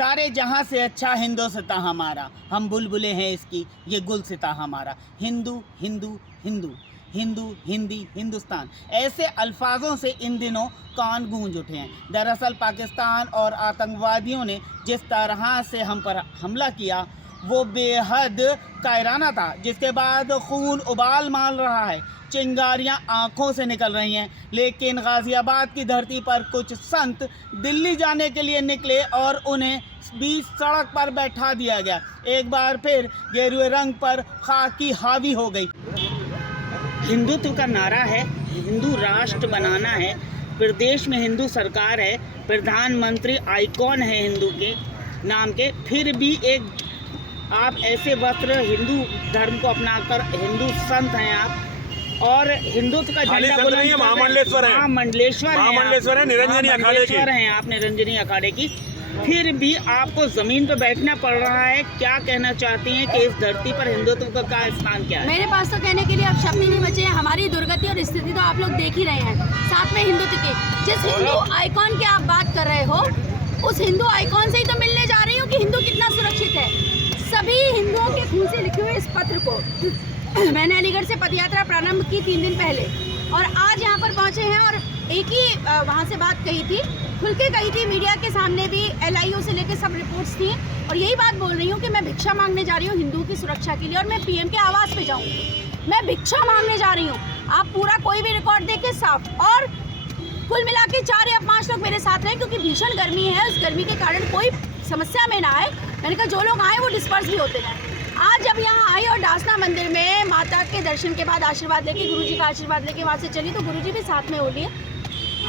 सारे जहाँ से अच्छा हिंदुस्तां हमारा, हम बुलबुलें हैं इसकी, ये गुलसिता हमारा। हिंदू हिंदू हिंदू, हिंदू हिंदी हिंदुस्तान, ऐसे अल्फाजों से इन दिनों कान गूंज उठे हैं। दरअसल पाकिस्तान और आतंकवादियों ने जिस तरह से हम पर हमला किया वो बेहद कायराना था, जिसके बाद खून उबाल मार रहा है, चिंगारियां आंखों से निकल रही हैं। लेकिन गाज़ियाबाद की धरती पर कुछ संत दिल्ली जाने के लिए निकले और उन्हें बीच सड़क पर बैठा दिया गया। एक बार फिर गेरुए रंग पर खाकी हावी हो गई। हिंदुत्व का नारा है, हिंदू राष्ट्र बनाना है, प्रदेश में हिंदू सरकार है, प्रधानमंत्री आइकॉन है हिंदू के नाम के, फिर भी एक आप ऐसे वस्त्र हिंदू धर्म को अपनाकर हिंदू संत हैं आप, और हिंदुत्व का झंडा बुलंद महामंडलेश्वर है, महामंडलेश्वर है, निरंजनी अखाड़े की हैं आप, निरंजनी अखाड़े की, फिर भी आपको जमीन पर बैठना पड़ रहा है। क्या कहना चाहती हैं कि इस धरती पर हिंदुत्व का स्थान क्या है? मेरे पास तो कहने के लिए अब शब्द ही नहीं बचे हैं। हमारी दुर्गति और स्थिति तो आप लोग देख ही रहे हैं। साथ में हिंदुत्व की जिस हिंदू आइकॉन की आप बात कर रहे हो, उस हिंदू आइकॉन से ही तो मिलने जा रही हूँ कि हिंदू कितना सुरक्षित है। सभी हिंदुओं के खून से लिखे हुए इस पत्र को मैंने अलीगढ़ से पदयात्रा प्रारंभ की 3 दिन पहले, और आज यहाँ पर पहुँचे हैं और एक ही वहाँ से बात कही थी, खुल के कही थी, मीडिया के सामने भी LIO से लेकर सब रिपोर्ट्स थी, और यही बात बोल रही हूँ कि मैं भिक्षा मांगने जा रही हूँ हिंदू की सुरक्षा के लिए, और मैं PM के आवास पे जाऊँगी। मैं भिक्षा मांगने जा रही हूँ। आप पूरा कोई भी रिकॉर्ड देखे साफ, और कुल मिला के 4 या 5 लोग मेरे साथ रहे, क्योंकि भीषण गर्मी है। उस गर्मी के कारण कोई समस्या में ना आए। मैंने कहा जो लोग आए वो डिस्पर्स भी होते रहे। आज जब यहाँ आई और डासना मंदिर में माता के दर्शन के बाद आशीर्वाद लेके, गुरुजी का आशीर्वाद लेके वहाँ से चली, तो गुरुजी भी साथ में हो लिए।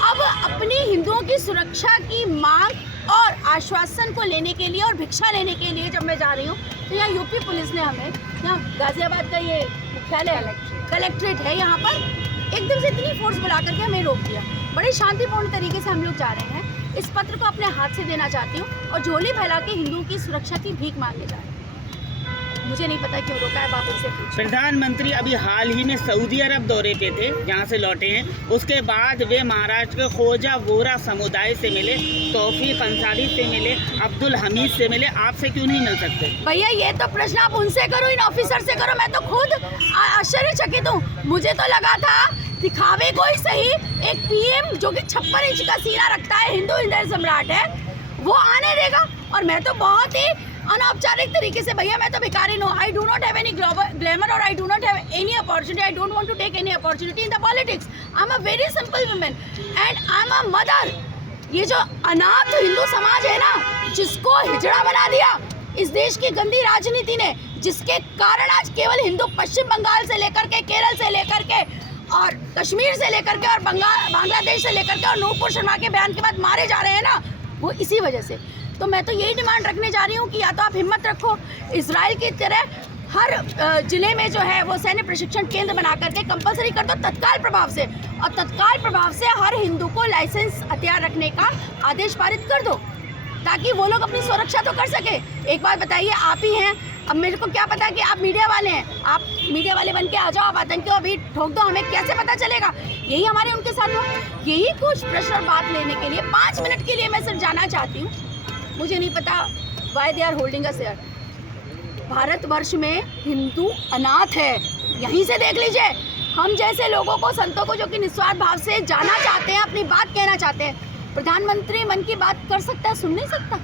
अब अपनी हिंदुओं की सुरक्षा की मांग और आश्वासन को लेने के लिए और भिक्षा लेने के लिए जब मैं जा रही हूँ, तो यहाँ यूपी पुलिस ने हमें, यहाँ गाजियाबाद का ये मुख्यालय कलेक्ट्रेट है, यहाँ पर एकदम से इतनी फोर्स बुला करके हमें रोक दिया। बड़े शांतिपूर्ण तरीके से हम लोग जा रहे हैं। इस पत्र को अपने हाथ से देना चाहती हूँ और झोली फैला के हिंदुओं की सुरक्षा की भीख मांगने जा रहे हैं। मुझे नहीं पता क्यों रोका है, बाबू से पूछो। प्रधानमंत्री अभी हाल ही में सऊदी अरब दौरे पे थे, जहाँ से लौटे हैं। उसके बाद वे महाराष्ट्र के खोजा वोरा समुदाय से मिले, तौफीक अंसारी से मिले, अब्दुल हमीद से मिले। आपसे क्यों नहीं मिल सकते? भैया ये तो प्रश्न आप उनसे करो, इन ऑफिसर से करो। मैं तो खुद आश्चर्यचकित हूँ। मुझे तो लगा था दिखावे को ही सही एक PM जो कि 56 इंच का सीना रखता है, हिंदू हृदय सम्राट है, वो आने देगा। और मैं तो बहुत ही अनौपचारिक तरीके से, भैया मैं तो भिखारी हूँ। I do not have any glamour और I do not have any opportunity. I don't want to take any opportunity in the politics. I am a very simple woman and I am a mother. ये जो अनाथ हिंदू समाज है ना, जिसको हिजड़ा बना दिया इस देश की गंदी राजनीति ने, जिसके कारण आज केवल हिंदू पश्चिम बंगाल से लेकर के, केरल से लेकर के और कश्मीर से लेकर के और बांग्लादेश से लेकर के और नूपुर शर्मा के बयान के बाद मारे जा रहे हैं ना, वो इसी वजह से। तो मैं तो यही डिमांड रखने जा रही हूँ कि या तो आप हिम्मत रखो, इजराइल की तरह हर जिले में जो है वो सैन्य प्रशिक्षण केंद्र बना करके कंपलसरी कर दो तत्काल प्रभाव से, और तत्काल प्रभाव से हर हिंदू को लाइसेंस हथियार रखने का आदेश पारित कर दो, ताकि वो लोग अपनी सुरक्षा तो कर सके। एक बात बताइए, आप ही हैं, अब मेरे को क्या पता कि आप मीडिया वाले हैं, आप मीडिया वाले बन के आ जाओ, आप आतंकियों अभी ठोक दो, हमें कैसे पता चलेगा? यही हमारे उनके साथ हुआ। यही कुछ प्रश्न और बात लेने के लिए 5 मिनट के लिए मैं सिर्फ जाना चाहती हूँ। मुझे नहीं पता why they are holding us here. Bharatvarsh में हिंदू अनाथ है, यहीं से देख लीजिए। हम जैसे लोगों को, संतों को, जो कि निस्वार्थ भाव से जाना चाहते हैं, अपनी बात कहना चाहते हैं, प्रधानमंत्री मन की बात कर सकता है, सुन नहीं सकता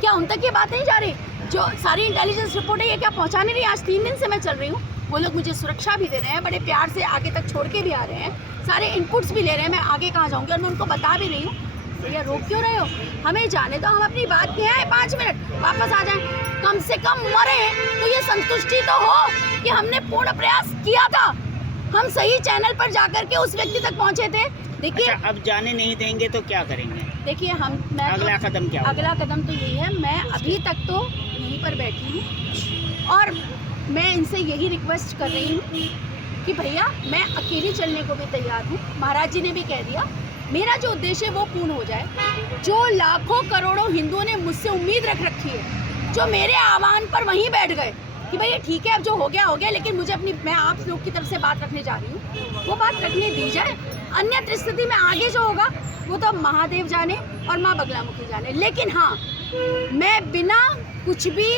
क्या? उन तक ये बात नहीं जा रही? जो सारी इंटेलिजेंस रिपोर्ट है ये क्या पहुंचा नहीं रही? आज 3 दिन से मैं चल रही हूँ, वो लोग मुझे सुरक्षा भी दे रहे हैं, बड़े प्यार से आगे तक छोड़ के भी आ रहे हैं, सारे इनपुट्स भी ले रहे हैं मैं आगे कहाँ जाऊँगी, और मैं उनको बता भी रही हूँ। भैया रोक क्यों रहे हो? हमें जाने दो, हम अपनी बात कह आए, 5 मिनट वापस आ जाएं। कम से कम मरे तो ये संतुष्टि तो हो कि हमने पूर्ण प्रयास किया था, हम सही चैनल पर जाकर के उस व्यक्ति तक पहुँचे थे। देखिए अच्छा, अब जाने नहीं देंगे तो क्या करेंगे? देखिए अगला कदम क्या? अगला कदम तो यही है, मैं अभी तक तो यहीं पर बैठी हूँ और मैं इनसे यही रिक्वेस्ट कर रही हूँ कि भैया मैं अकेली चलने को भी तैयार हूँ। महाराज जी ने भी कह दिया, मेरा जो उद्देश्य है वो पूर्ण हो जाए। जो लाखों करोड़ों हिंदुओं ने मुझसे उम्मीद रख रखी है, जो मेरे आह्वान पर वहीं बैठ गए कि भैया ठीक है अब जो हो गया, लेकिन मुझे मैं आप लोग की तरफ से बात रखने जा रही हूँ, वो बात रखने दी जाए। अन्य स्थिति में आगे जो होगा वो तो महादेव जाने और माँ बगलामुखी जाने। लेकिन हाँ, मैं बिना कुछ भी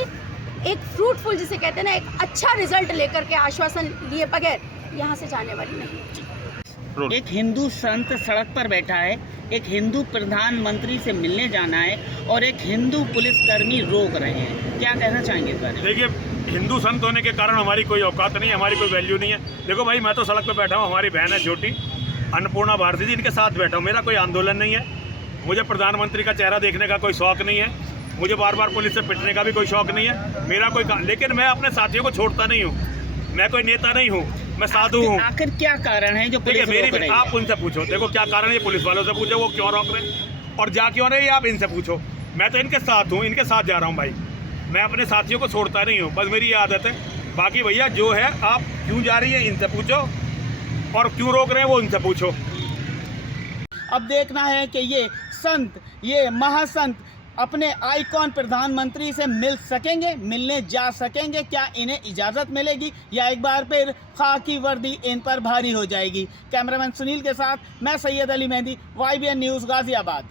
एक फ्रूटफुल जिसे कहते हैं ना, एक अच्छा रिजल्ट लेकर के आश्वासन लिए बगैर यहाँ से जाने वाली नहीं। एक हिंदू संत सड़क पर बैठा है, एक हिंदू प्रधानमंत्री से मिलने जाना है और एक हिंदू पुलिसकर्मी रोक रहे हैं। क्या कहना चाहेंगे इस बारे में? देखिए, हिंदू संत होने के कारण हमारी कोई औकात नहीं है, हमारी कोई वैल्यू नहीं है। देखो भाई, मैं तो सड़क पे बैठा हूँ, हमारी बहन है छोटी अन्नपूर्णा भारती जी, इनके साथ बैठा हूँ। मेरा कोई आंदोलन नहीं है, मुझे प्रधानमंत्री का चेहरा देखने का कोई शौक नहीं है, मुझे बार बार पुलिस से पिटने का भी कोई शौक नहीं है मेरा कोई। लेकिन मैं अपने साथियों को छोड़ता नहीं हूँ, मैं कोई नेता नहीं हूँ, मैं साधु हूँ। आखिर क्या कारण है जो पुलिस रोक रही है? आप उनसे पूछो, देखो क्या कारण है, ये पुलिस वालों से पूछो वो क्यों रोक रहे हैं और जा क्यों रहे हैं, आप इनसे पूछो। मैं तो इनके साथ हूँ, इनके साथ जा रहा हूँ भाई, मैं अपने साथियों को छोड़ता नहीं हूँ, बस मेरी ये आदत है। बाकी भैया जो है, आप क्यों जा रही है इनसे पूछो, और क्यों रोक रहे हैं वो इनसे पूछो। अब देखना है कि ये संत, ये महासंत अपने आइकॉन प्रधानमंत्री से मिल सकेंगे, मिलने जा सकेंगे। क्या इन्हें इजाज़त मिलेगी या एक बार फिर खाकी वर्दी इन पर भारी हो जाएगी? कैमरामैन सुनील के साथ मैं सैयद अली मेहंदी, YBN न्यूज़ गाज़ियाबाद।